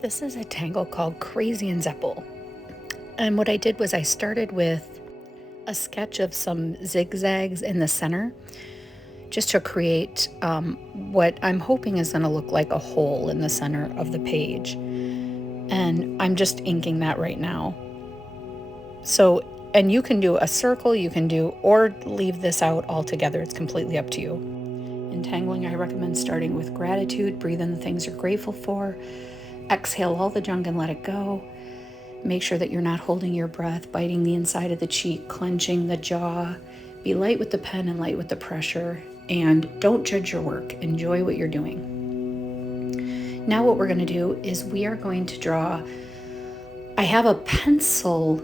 This is a tangle called Crazynzeppel. And what I did was I started with a sketch of some zigzags in the center just to create what I'm hoping is going to look like a hole in the center of the page. And I'm just inking that right now. So, and you can do a circle, you can do, or leave this out altogether. It's completely up to you. In tangling, I recommend starting with gratitude. Breathe in the things you're grateful for. Exhale all the junk and let it go. Make sure that you're not holding your breath, biting the inside of the cheek, clenching the jaw. Be light with the pen and light with the pressure. And don't judge your work. Enjoy what you're doing. Now what we're going to do is we are going to draw, I have a pencil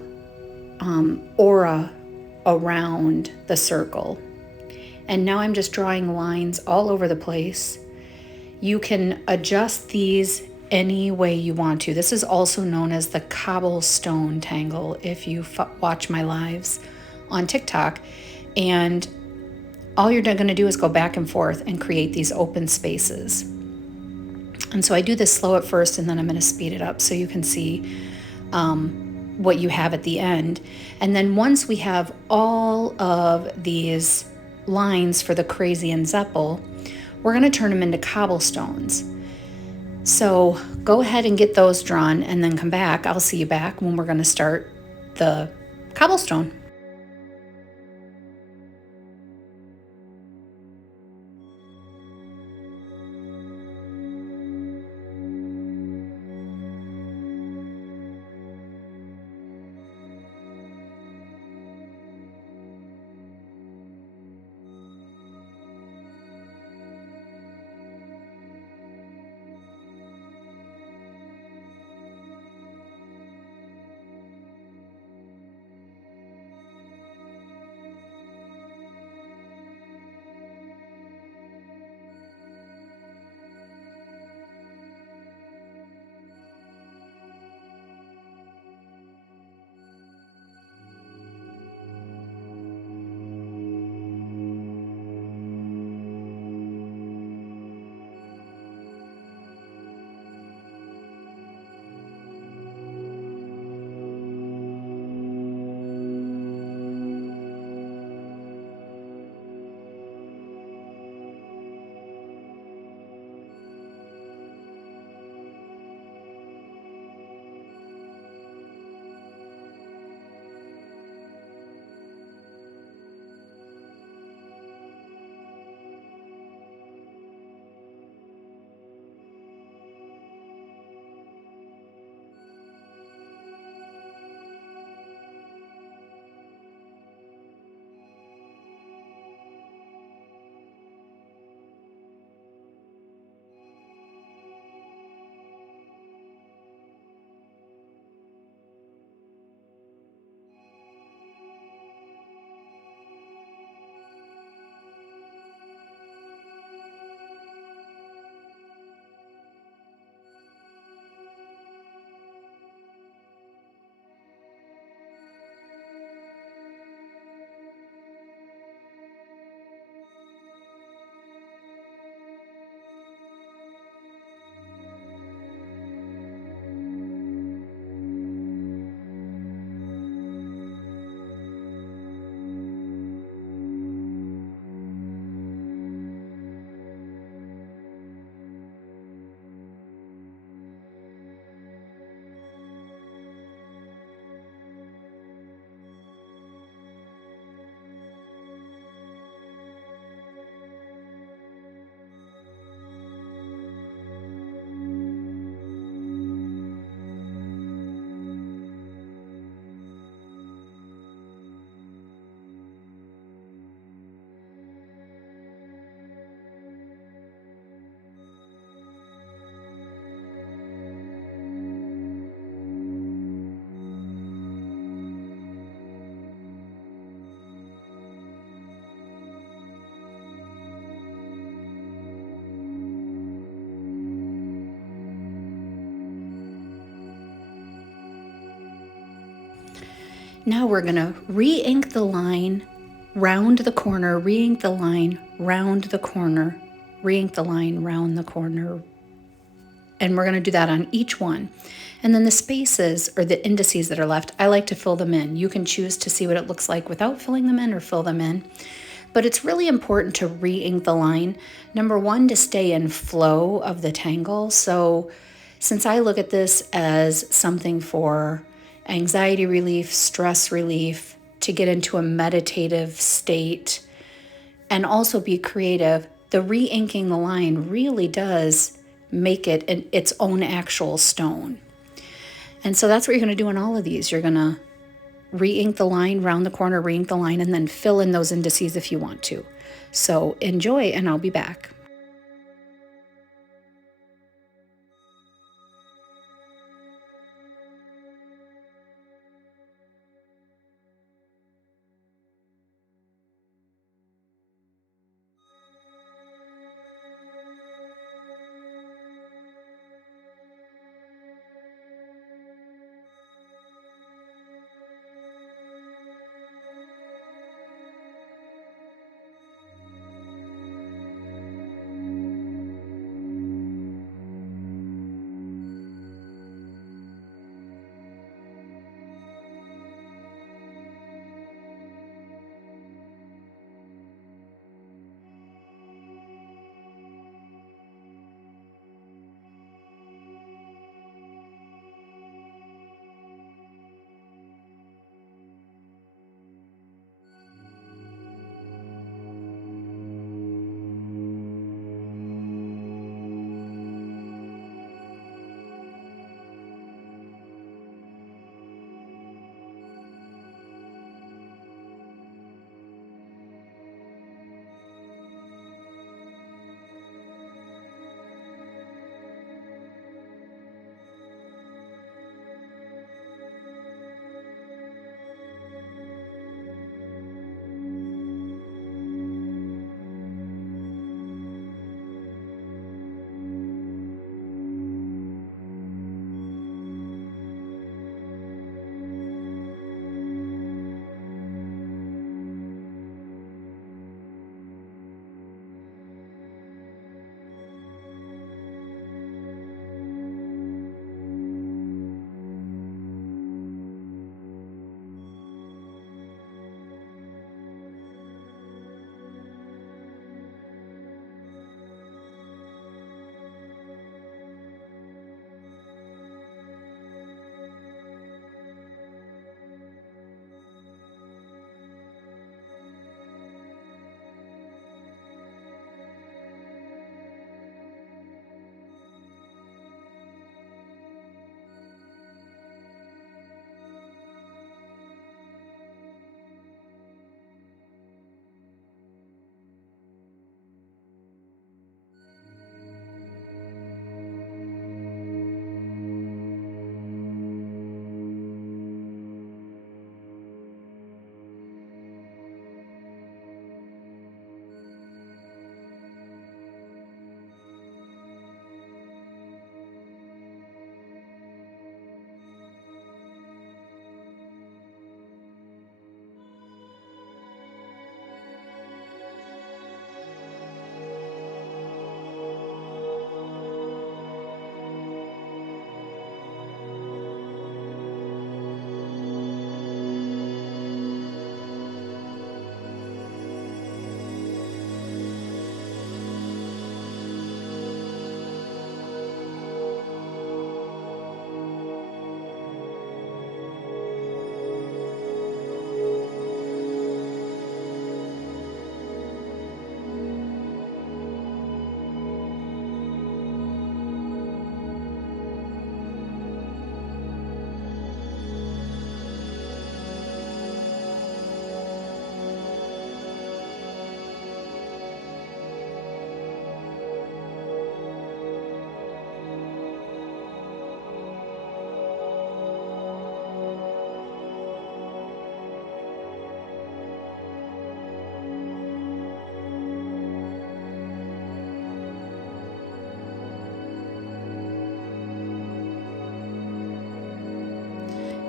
aura around the circle. And now I'm just drawing lines all over the place. You can adjust these any way you want to. This is also known as the cobblestone tangle if you watch my lives on TikTok. And all you're going to do is go back and forth and create these open spaces. And so I do this slow at first, and then I'm going to speed it up so you can see what you have at the end. And then once we have all of these lines for the Crazynzeppel, we're going to turn them into cobblestones. So go ahead and get those drawn and then come back. I'll see you back when we're going to start the cobblestone. Now we're going to re-ink the line, round the corner, re-ink the line, round the corner, re-ink the line, round the corner. And we're going to do that on each one. And then the spaces or the indices that are left, I like to fill them in. You can choose to see what it looks like without filling them in or fill them in. But it's really important to re-ink the line. Number one, to stay in flow of the tangle. So since I look at this as something for anxiety relief, stress relief, to get into a meditative state, and also be creative, the re-inking the line really does make it its own actual stone. And so that's what you're going to do in all of these. You're going to re-ink the line, round the corner, re-ink the line, and then fill in those indices if you want to. So enjoy, and I'll be back.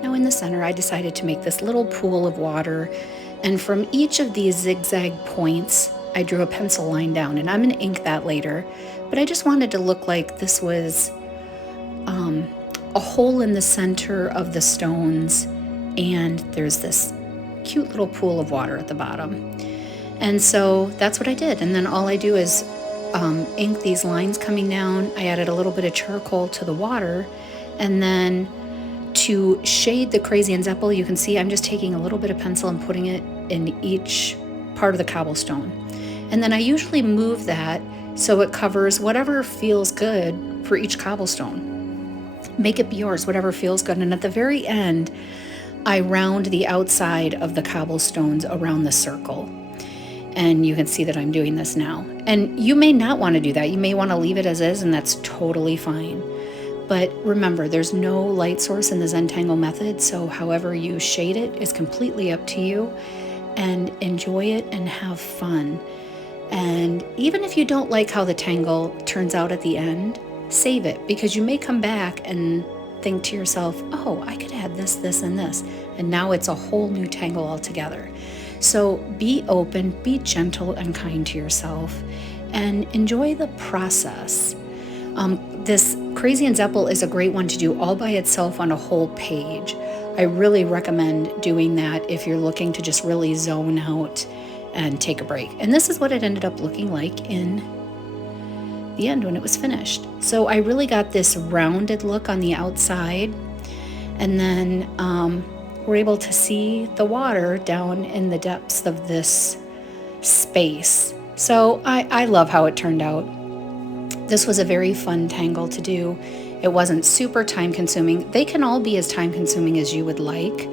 Now in the center, I decided to make this little pool of water, and from each of these zigzag points, I drew a pencil line down, and I'm going to ink that later, but I just wanted to look like this was a hole in the center of the stones, and there's this cute little pool of water at the bottom. And so that's what I did. And then all I do is ink these lines coming down. I added a little bit of charcoal to the water, and then to shade the Crazynzeppel, you can see I'm just taking a little bit of pencil and putting it in each part of the cobblestone. And then I usually move that so it covers whatever feels good for each cobblestone. Make it be yours, whatever feels good. And at the very end, I round the outside of the cobblestones around the circle. And you can see that I'm doing this now. And you may not want to do that. You may want to leave it as is, and that's totally fine. But remember, there's no light source in the Zentangle method, so however you shade it is completely up to you. And enjoy it and have fun. And even if you don't like how the tangle turns out at the end, save it, because you may come back and think to yourself, oh, I could add this, this, and this. And now it's a whole new tangle altogether. So be open, be gentle and kind to yourself, and enjoy the process. This Crazynzeppel is a great one to do all by itself on a whole page. I really recommend doing that if you're looking to just really zone out and take a break. And this is what it ended up looking like in the end when it was finished. So I really got this rounded look on the outside, and then we're able to see the water down in the depths of this space. So I love how it turned out. This was a very fun tangle to do. It wasn't super time consuming. They can all be as time consuming as you would like.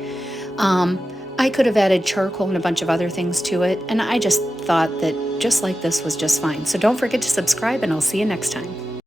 I could have added charcoal and a bunch of other things to it, and I just thought that just like this was just fine. So don't forget to subscribe, and I'll see you next time.